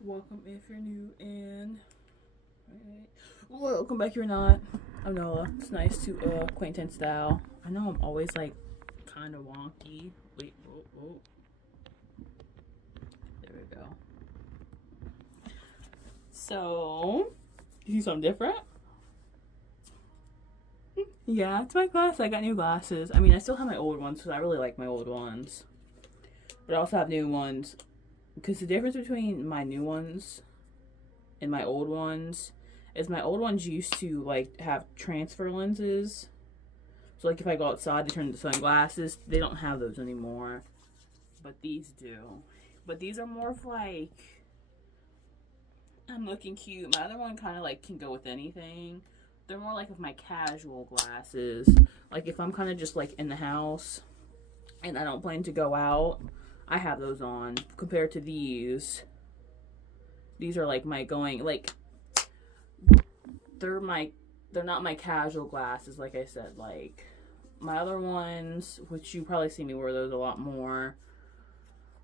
Welcome if you're new and welcome back if you're not. I'm Noah. It's nice to acquaintance style. I know I'm always like kind of wonky. Wait, whoa. There we go. So, you see something different? Yeah, it's my glass. I got new glasses. I mean, I still have my old ones because I really like my old ones. But I also have new ones. Because the difference between my new ones and my old ones is my old ones used to like have transfer lenses. So like if I go outside to turn into sunglasses, they don't have those anymore. But these do. But these are more of like I'm looking cute. My other one kind of like can go with anything. They're more like of my casual glasses. Like if I'm kind of just like in the house and I don't plan to go out, I have those on compared to these. These are like my going like they're not my casual glasses like I said. Like my other ones, which you probably see me wear those a lot more,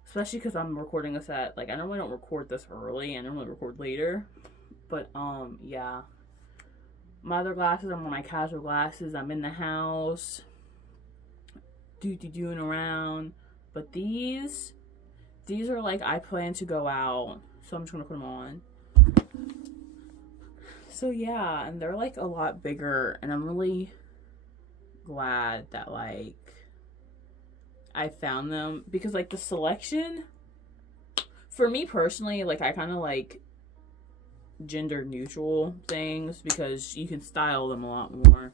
especially because I'm recording this at like I normally don't record this early. I normally record later, but yeah, my other glasses are more my casual glasses. I'm in the house, doing around. But these are like I plan to go out, so I'm just gonna put them on. So yeah, and they're like a lot bigger, and I'm really glad that like I found them because like the selection for me personally, like I kind of like gender neutral things because you can style them a lot more.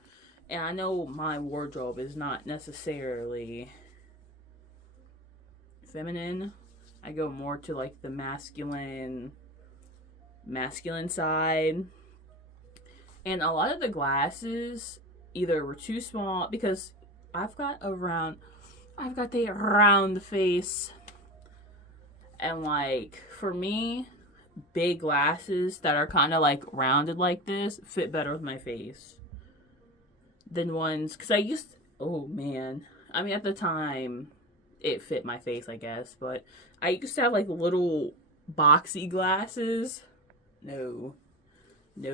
And I know my wardrobe is not necessarily feminine. I go more to like the masculine side. And a lot of the glasses either were too small because I've got the round face. And like for me, big glasses that are kind of like rounded like this fit better with my face than ones because oh man, I mean at the time it fit my face I guess, but I used to have like little boxy glasses. No, I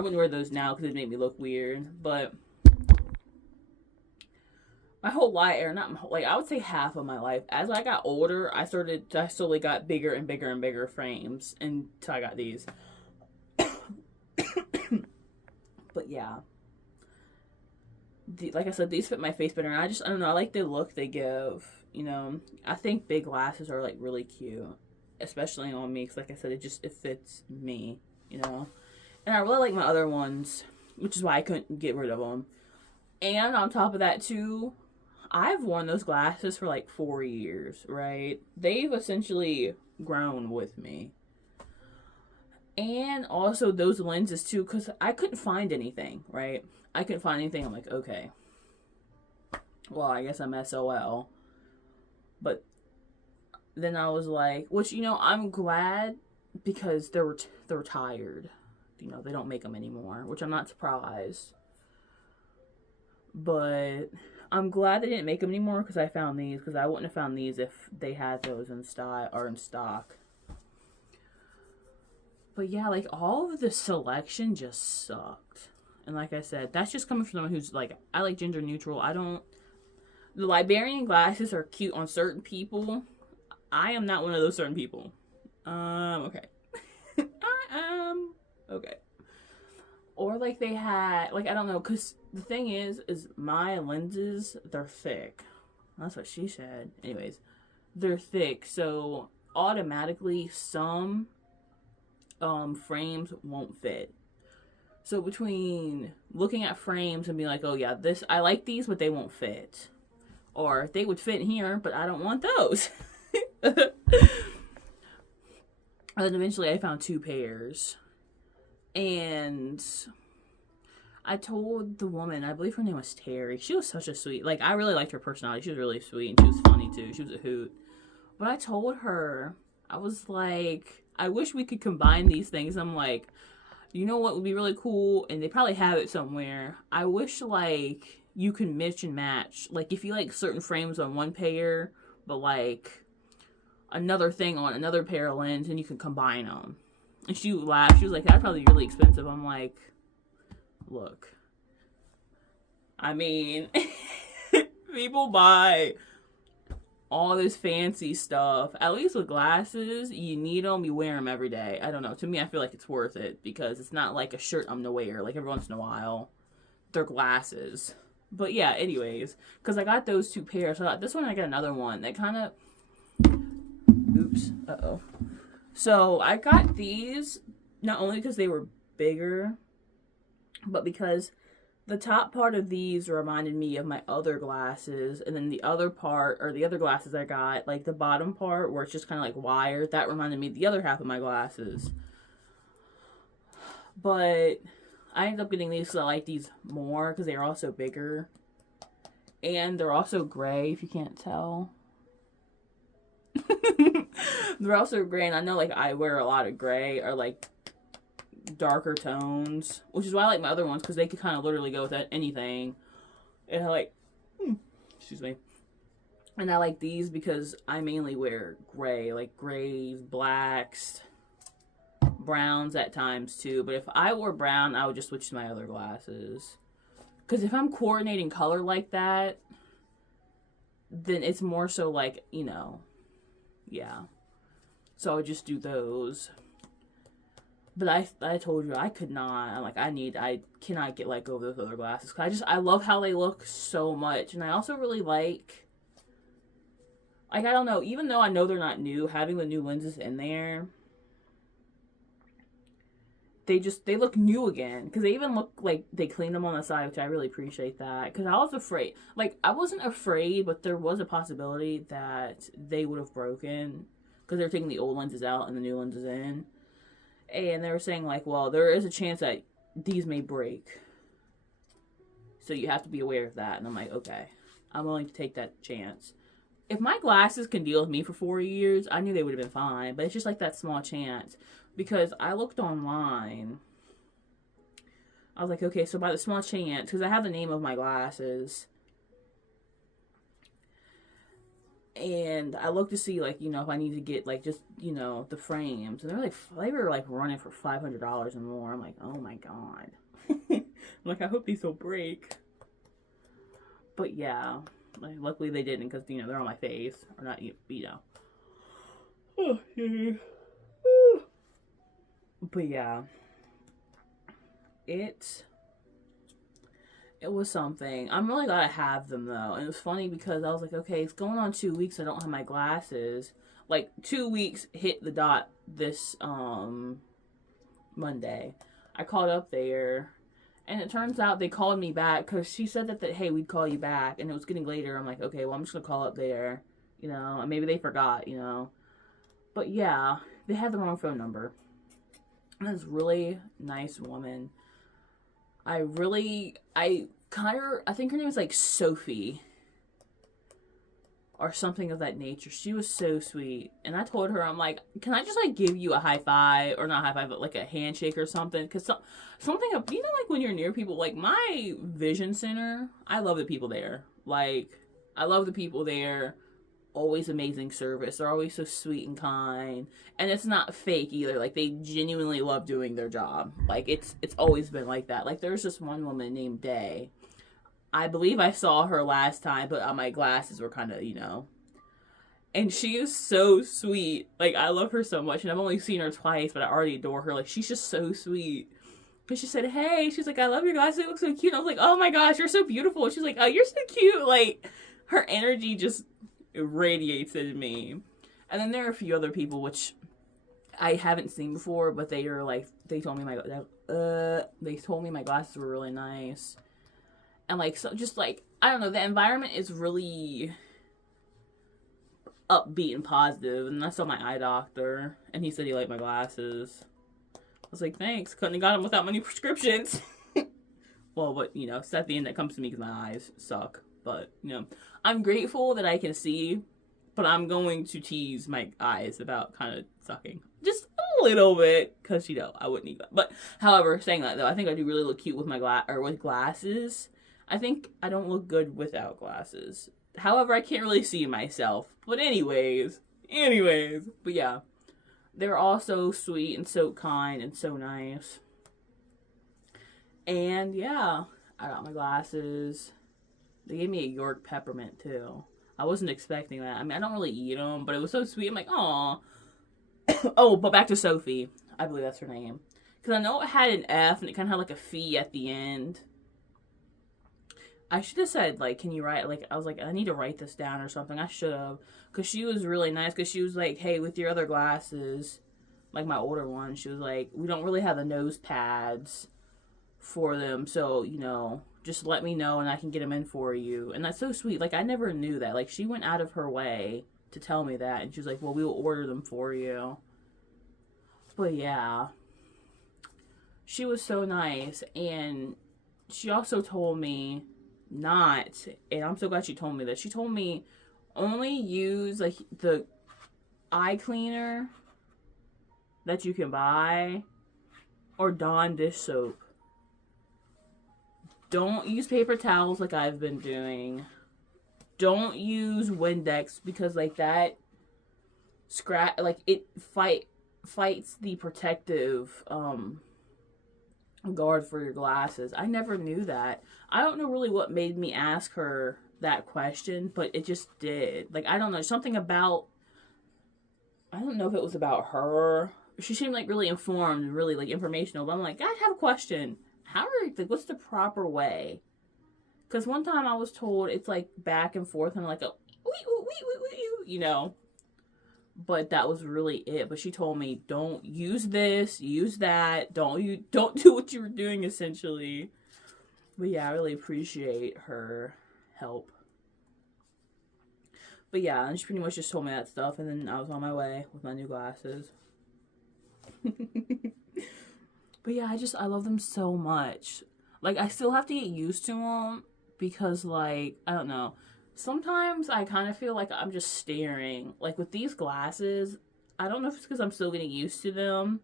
wouldn't wear those now because it made me look weird. But my whole life, or not like I would say half of my life, as I got older, I slowly got bigger and bigger and bigger frames until I got these. But yeah, like I said, these fit my face better, and I don't know, I like the look they give. You know, I think big glasses are like really cute, especially on me, because like I said, it fits me. You know, and I really like my other ones, which is why I couldn't get rid of them. And on top of that too, I've worn those glasses for like 4 years, right? They've essentially grown with me. And also those lenses too, because I couldn't find anything, right? I couldn't find anything. I'm like, okay, well, I guess I'm SOL. But then I was like, which, you know, I'm glad because they're retired. You know, they don't make them anymore, which I'm not surprised. But I'm glad they didn't make them anymore because I found these, because I wouldn't have found these if they had those in stock. But yeah, like all of the selection just sucked. And like I said, that's just coming from someone who's like, I like gender neutral. The Liberian glasses are cute on certain people. I am not one of those certain people. Okay. I am okay. Or like they had, like I don't know, because the thing is my lenses, they're thick. That's what she said. Anyways, they're thick, so automatically some frames won't fit. So between looking at frames and being like, oh yeah, I like these, but they won't fit, or they would fit in here, but I don't want those. And then eventually I found two pairs. And I told the woman, I believe her name was Terry. She was such a sweet, like I really liked her personality. She was really sweet and she was funny too. She was a hoot. But I told her, I was like, I wish we could combine these things. I'm like, you know what would be really cool? And they probably have it somewhere. I wish like you can mix and match. Like if you like certain frames on one pair, but like another thing on another pair of lenses and you can combine them. And she laughed. She was like, that's probably really expensive. I'm like, look, I mean, people buy all this fancy stuff. At least with glasses, you need them, you wear them every day. I don't know. To me, I feel like it's worth it because it's not like a shirt I'm gonna wear like every once in a while. They're glasses. But yeah, anyways, because I got those two pairs. So I got this one, I got another one that kind of, oops, uh-oh. So I got these not only because they were bigger, but because the top part of these reminded me of my other glasses, and then the other part, or the other glasses I got, like the bottom part where it's just kind of like wired, that reminded me of the other half of my glasses. But I ended up getting these because I like these more because they're also bigger. And they're also gray, if you can't tell. They're also gray, and I know like I wear a lot of gray, or like darker tones, which is why I like my other ones, because they could kind of literally go with anything. And I like, excuse me. And I like these because I mainly wear gray, like grays, blacks, browns at times too. But if I wore brown, I would just switch to my other glasses. Because if I'm coordinating color like that, then it's more so like, you know, yeah. So I would just do those. But I told you I could not. I'm like, I cannot get let go of those other glasses. Cause I love how they look so much. And I also really like, I don't know, even though I know they're not new, having the new lenses in there, they look new again. Because they even look like they cleaned them on the side, which I really appreciate that. Because I was afraid, like, I wasn't afraid, but there was a possibility that they would have broken. Because they were taking the old lenses out and the new lenses in. And they were saying, like, well, there is a chance that these may break. So you have to be aware of that. And I'm like, okay, I'm willing to take that chance. If my glasses can deal with me for 4 years, I knew they would have been fine. But it's just like that small chance. Because I looked online. I was like, okay, so by the small chance, because I have the name of my glasses. And I looked to see, like, you know, if I need to get, like, just, you know, the frames. And they were, like, running for $500 and more. I'm like, oh, my God. I'm like, I hope these will break. But, yeah. Like, luckily they didn't because, you know, they're on my face. Or not, you know. Oh, yeah. But, yeah. It was something. I'm really glad I have them, though. And it was funny because I was like, okay, it's going on 2 weeks. I don't have my glasses. Like, 2 weeks hit the dot this Monday. I called up there. And it turns out they called me back because she said that, hey, we'd call you back. And it was getting later. I'm like, okay, well, I'm just going to call up there. You know, and maybe they forgot, you know. But, yeah, they had the wrong phone number. And this really nice woman. I think her name is like Sophie or something of that nature. She was so sweet. And I told her, I'm like, can I just like give you a high five, or not high five, but like a handshake or something? Because something, you know, like when you're near people, like my vision center, I love the people there. Like, I love the people there. Always amazing service. They're always so sweet and kind, and it's not fake either. Like, they genuinely love doing their job. Like, it's always been like that. Like, there's this one woman named Day. I believe I saw her last time, but my glasses were kind of, you know. And she is so sweet. Like, I love her so much, and I've only seen her twice, but I already adore her. Like, she's just so sweet. But she said, hey, she's like, I love your glasses. They look so cute. And I was like, oh my gosh, you're so beautiful. She's like, oh, you're so cute. Like, her energy just radiates in me. And then there are a few other people which I haven't seen before, but they are like, they told me my glasses were really nice. And like, so just like, I don't know, the environment is really upbeat and positive. And I saw my eye doctor, and he said he liked my glasses. I was like, thanks. Couldn't have got them without many prescriptions. Well, but you know, it's at the end that comes to me because my eyes suck. But, you know, I'm grateful that I can see, but I'm going to tease my eyes about kind of sucking. Just a little bit, because, you know, I wouldn't need that. But, however, saying that, though, I think I do really look cute with with glasses. I think I don't look good without glasses. However, I can't really see myself. But anyways, Anyways, but yeah, they're all so sweet and so kind and so nice. And yeah, I got my glasses. They gave me a York peppermint too. I wasn't expecting that. I mean, I don't really eat them, but it was so sweet. I'm like, aw. Oh, but back to Sophie. I believe that's her name. Because I know it had an F and it kind of had like a fee at the end. I should have said, like, can you write, like, I was like, I need to write this down or something. I should have. Because she was really nice. Because she was like, hey, with your other glasses, like my older one, she was like, we don't really have the nose pads for them. So, you know, just let me know and I can get them in for you. And that's so sweet. Like, I never knew that. Like, she went out of her way to tell me that. And she was like, well, we will order them for you. But yeah, she was so nice. And she also told me not, and I'm so glad she told me that. She told me only use like the eye cleaner that you can buy or Dawn dish soap. Don't use paper towels like I've been doing. Don't use Windex because like that like it fights the protective guard for your glasses. I never knew that. I don't know really what made me ask her that question, but it just did. Like, I don't know, something about, I don't know if it was about her. She seemed like really informed and really like informational, but I'm like, I have a question. Like, what's the proper way? Because one time I was told it's like back and forth and like a, you know. But that was really it. But she told me, don't use this, use that. Don't do what you were doing, essentially. But yeah, I really appreciate her help. But yeah, and she pretty much just told me that stuff, and then I was on my way with my new glasses. But yeah, I love them so much. Like, I still have to get used to them because, like, I don't know. Sometimes I kind of feel like I'm just staring. Like with these glasses, I don't know if it's because I'm still getting used to them.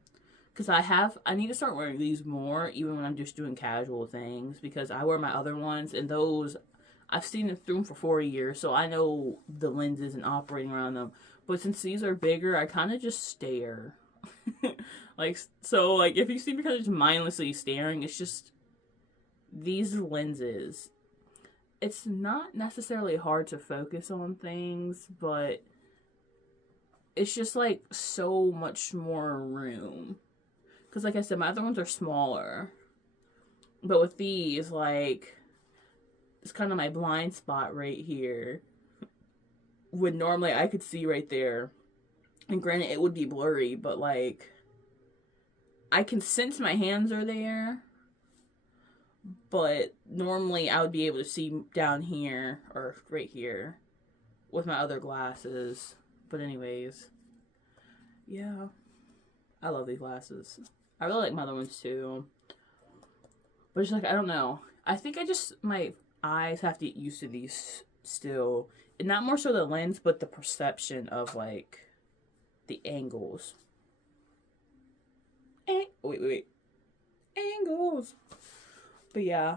Because I need to start wearing these more, even when I'm just doing casual things. Because I wear my other ones, and those, I've seen them through them for 4 years, so I know the lenses and operating around them. But since these are bigger, I kind of just stare. Like, so, like, if you see me kind of just mindlessly staring, it's just these lenses. It's not necessarily hard to focus on things, but it's just like so much more room. Because like I said, my other ones are smaller. But with these, like, it's kind of my blind spot right here. When normally I could see right there. And granted, it would be blurry, but like, I can sense my hands are there. But normally I would be able to see down here or right here with my other glasses. But anyways, yeah, I love these glasses. I really like my other ones too. But it's like, I don't know. I think my eyes have to get used to these still. And not more so the lens, but the perception of like the angles. Wait. Angles. But yeah,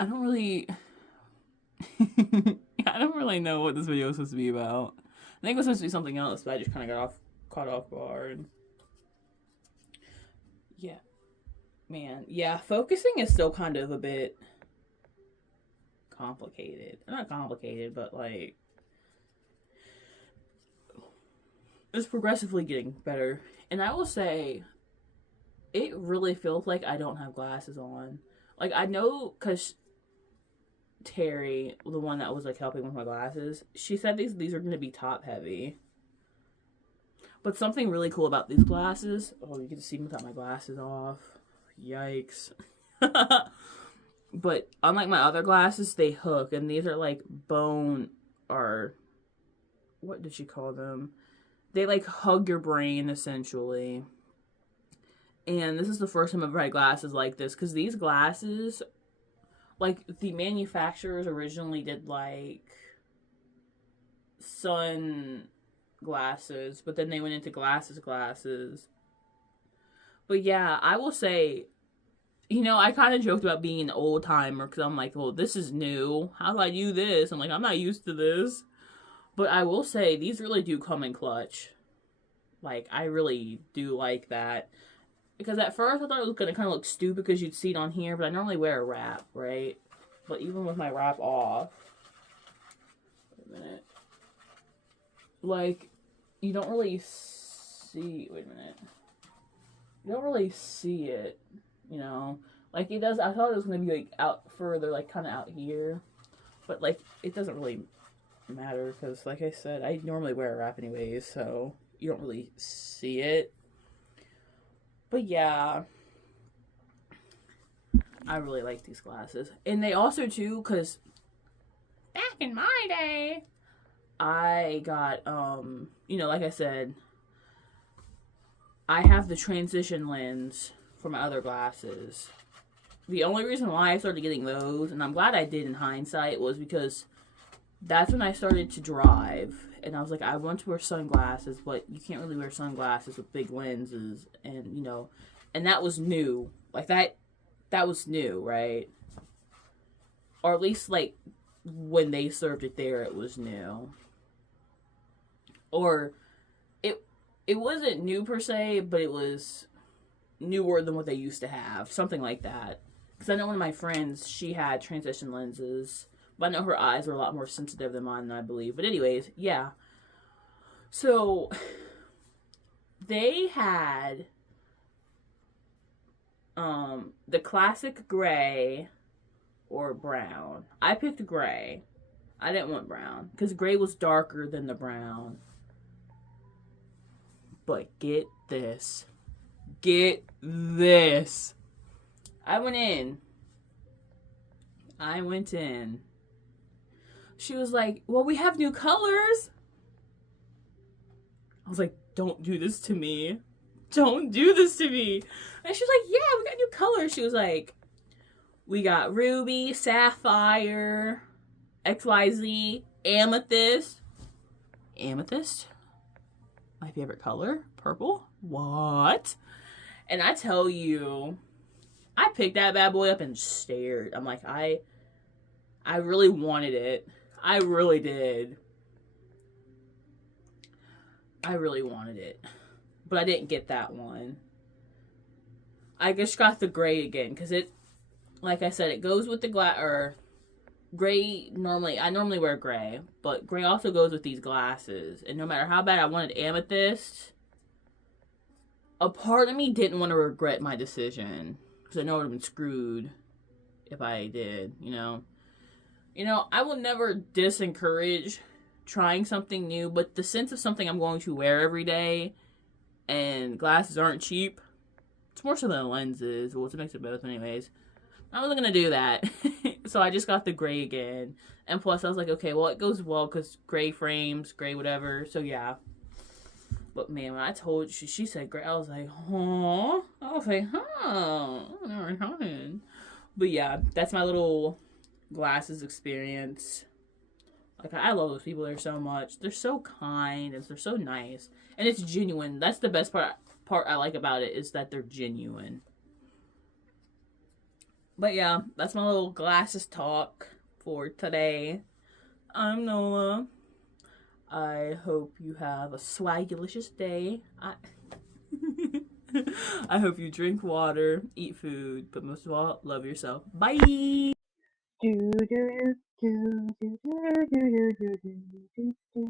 I don't really know what this video is supposed to be about. I think it was supposed to be something else, but I just kind of caught off guard. Yeah. Man, yeah, focusing is still kind of a bit complicated. Not complicated, but like, it's progressively getting better. And I will say, it really feels like I don't have glasses on. Like, I know, because Terry, the one that was, like, helping with my glasses, she said these are going to be top heavy. But something really cool about these glasses... Oh, you get to see me without my glasses off. Yikes. But unlike my other glasses, they hook. And these are, like, bone... Or... What did she call them? They, like, hug your brain, essentially. And this is the first time I've had glasses like this. Because these glasses... Like, the manufacturers originally did, like... sun glasses. But then they went into glasses. But yeah, I will say... You know, I kind of joked about being an old timer. Because I'm like, well, this is new. How do I do this? I'm like, I'm not used to this. But I will say, these really do come in clutch. Like, I really do like that. Because at first I thought it was going to kind of look stupid because you'd see it on here, but I normally wear a wrap, right? But even with my wrap off, wait a minute. Like, you don't really see, wait a minute. You don't really see it, you know? Like, it does, I thought it was going to be, like, out further, like, kind of out here. But, like, it doesn't really matter because, like I said, I normally wear a wrap anyways, so you don't really see it. But yeah, I really like these glasses. And they also, too, because back in my day, I got, you know, like I said, I have the transition lens for my other glasses. The only reason why I started getting those, and I'm glad I did in hindsight, was because that's when I started to drive. And I was like, I want to wear sunglasses, but you can't really wear sunglasses with big lenses. And, you know, and that was new. Like, that was new, right? Or at least, like, when they served it there, it was new. Or, it wasn't new per se, but it was newer than what they used to have. Something like that. Because I know one of my friends, she had transition lenses. But I know her eyes are a lot more sensitive than mine, I believe. But anyways, yeah. So, they had the classic gray or brown. I picked gray. I didn't want brown. Because gray was darker than the brown. But get this. Get this. I went in. She was like, well, we have new colors. I was like, don't do this to me. Don't do this to me. And she was like, yeah, we got new colors. She was like, we got ruby, sapphire, XYZ, amethyst. Amethyst? My favorite color? Purple? What? And I tell you, I picked that bad boy up and stared. I'm like, I really wanted it. I really did. I really wanted it. But I didn't get that one. I just got the gray again. Because it, like I said, it goes with the gray, I normally wear gray. But gray also goes with these glasses. And no matter how bad I wanted amethyst, a part of me didn't want to regret my decision. Because I know I would have been screwed if I did, you know. You know, I will never disencourage trying something new, but the sense of something I'm going to wear every day, and glasses aren't cheap, it's more so than lenses. Well, it's a mix of both anyways. I wasn't going to do that. So I just got the gray again. And plus I was like, okay, well, it goes well because gray frames, gray whatever. So yeah. But man, when I told she said gray, I was like, huh? I was like, huh? Never mind. But yeah, that's my little glasses experience. Like, I love those people there so much. They're so kind and they're so nice. And it's genuine. That's the best part I like about it, is that they're genuine. But yeah, that's my little glasses talk for today. I'm Nola. I hope you have a swagulicious day. I hope you drink water, eat food, but most of all, love yourself. Bye! Do, do, do, do, do, do, do, do, do, do, do.